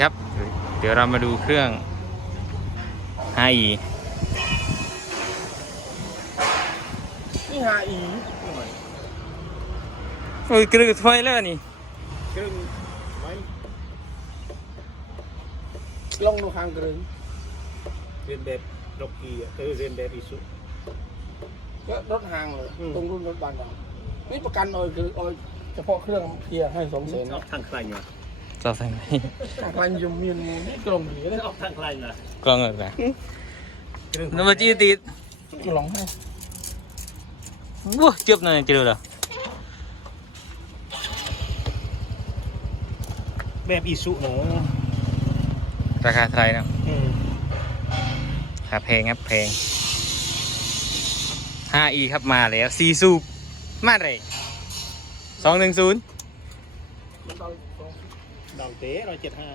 ครับ เดี๋ยวเรามาดูเครื่อง 5e นี่หาอีโอ้ยกระดูกถ้วยแล้วนี่กรึงไว้ลงดูข้างกรึงเรียนแบบดอกกีอะเออเรียนแบบอิสุก็รถห่างเลยตรงรุ่นรถบานเรานี่ประกันออยคือออยเฉพาะเครื่องเคลียร์ให้สองแสนออกทางใครเนี่ย จะใส่ไหนมันยมมีนนี่กลงดีเลยออกทางใครเนี่ยกล้องเอิกนะน้ำมันจีติดลองให้ว้าเจ็บหน่อยเจอเหรอแบบอิสุเนาะราคาเท่าไหร่นะอืมราคาแพงครับแพง 5e ครับมาแล้ว4สูบมาเลย210 มันต้องสองดาวเต้ร้อยเจ็ดห้า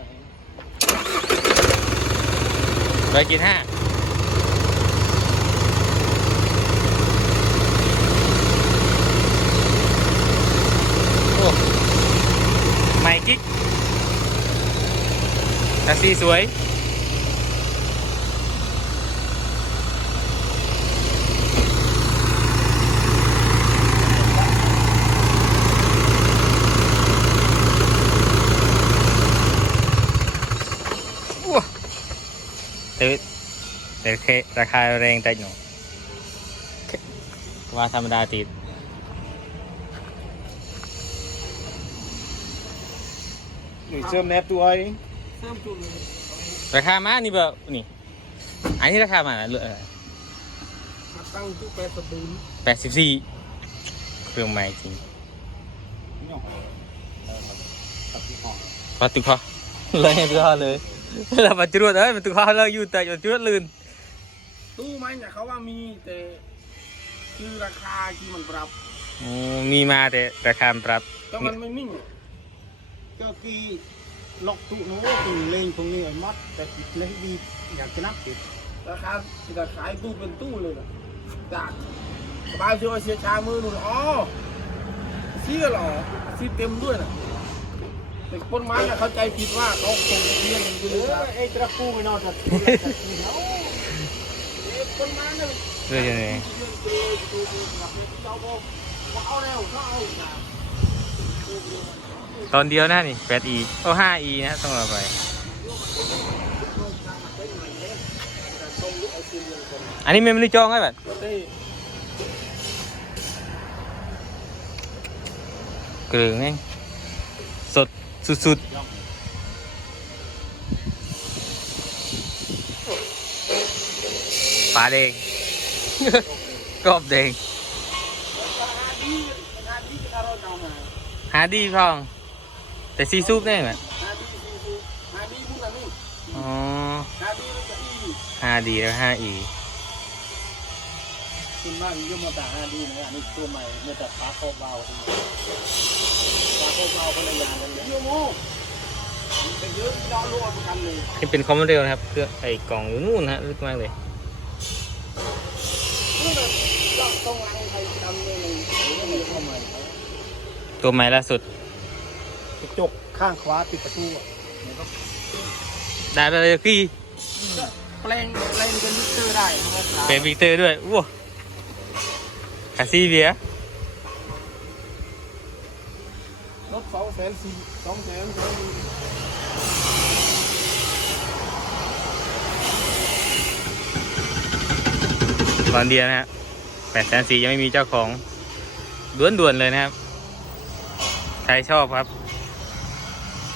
ร้อยกินห้าโอ้ใหม่กิ๊กแท็กซี่สวย แต่แต่แค่ราคาแรงแต่หนูว่าธรรมดาติดหนุ่ยเสริมแนบตัวไอ้เพิ่มจุดเลยราคามานี่แบบนี่ อันนี้ราคามาเหลือมาตั้งจุดแปดสตูนแปดสิบสี่เครื่องใหม่จริงพอตุกคอเลยตุกคอเลย เราปัจจุบันเอ้ยมันตุกคอเราอยู่แต่ปัจจุบันลื่นตู้ไม้เนี่ยเขาว่ามีแต่คือราคาที่มันปรับอืมมีมาแต่ราคาปรับก็มันไม่นิ่งเจ้ากีล็อกตู้โน้ตเล่งตรงนี้ไอ้มัดแต่เล่นดีอยากจะนับติดราคาจะขายตู้เป็นตู้เลยนะจากสบายเชียวเสียชามือหนูอ๋อซีก็หรอซีเต็มด้วยนะ แต่คนม้เนี่ยเข้าใจผิดว่าเขาคงเลี้ยงอยู่เอเลยอไอ้ตะปูไม่นอนจะคนม้เนี่ยเรื่อยๆเลี้ยงเลยดูดูกับเจ้าบอาแล้วเขาเอาตอนเดียวนะนี่แปดอีโอ้ห้าอีนะต้องเอาไปอันนี้ไม่ได้จองไว้แบบได้เกลือไงสด สุดๆปลาแดง กรอบแดง หาดีหาดีก็ถ้าเราเอามาหาดีพอง แต่ซีซุปได้ไหมหาดีซีซูหาดีพวกนั้นนี่อ๋อหาดีแล้วก็อีห้าดีแล้วห้าอี คุณมากยิ่งมาด่าดีนะอันนี้ตัวใหม่เมื่อแต่ฟ้าโคบเบาฟ้าโคบเบาคนละอย่างกันเลยเยอะโม่เป็นเยอะยอดรวมประกันเลยนี่เป็นคอมมานเดลนะครับเครื่องไอ้กล่องอยู่นู่นนะลึกมากเลยนี่แบบยอดตรงรังใครทำเลยเลยไม่มีเข้ามาตัวใหม่ล่าสุดกระจกข้างขวาปิดประตูอะได้ไปเลยพี่แปลงแปลงเป็นลิตเตอร์ได้นะครับเป็นวิกเตอร์ด้วยว้า คาซีเบียรถสองแสนสี่สองแสนสองตอนเดียนะฮะแปดแสนสี่ยังไม่มีเจ้าของด่วนๆเลยนะครับ ใครชอบครับ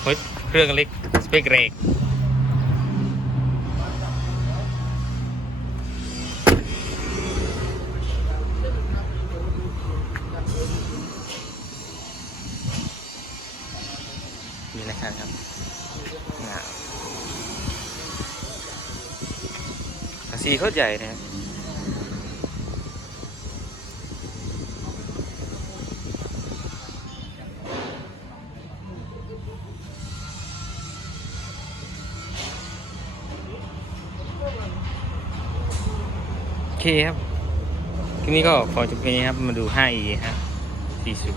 เฮ้ยเครื่องเล็ก สเปกเรก นะครับครับอ่าภาษีโคตรใหญ่นะครับโอเคครับคลิปนี้ก็ขอจบเพียงนี้ครับ มาดู 5e ครับสีสุด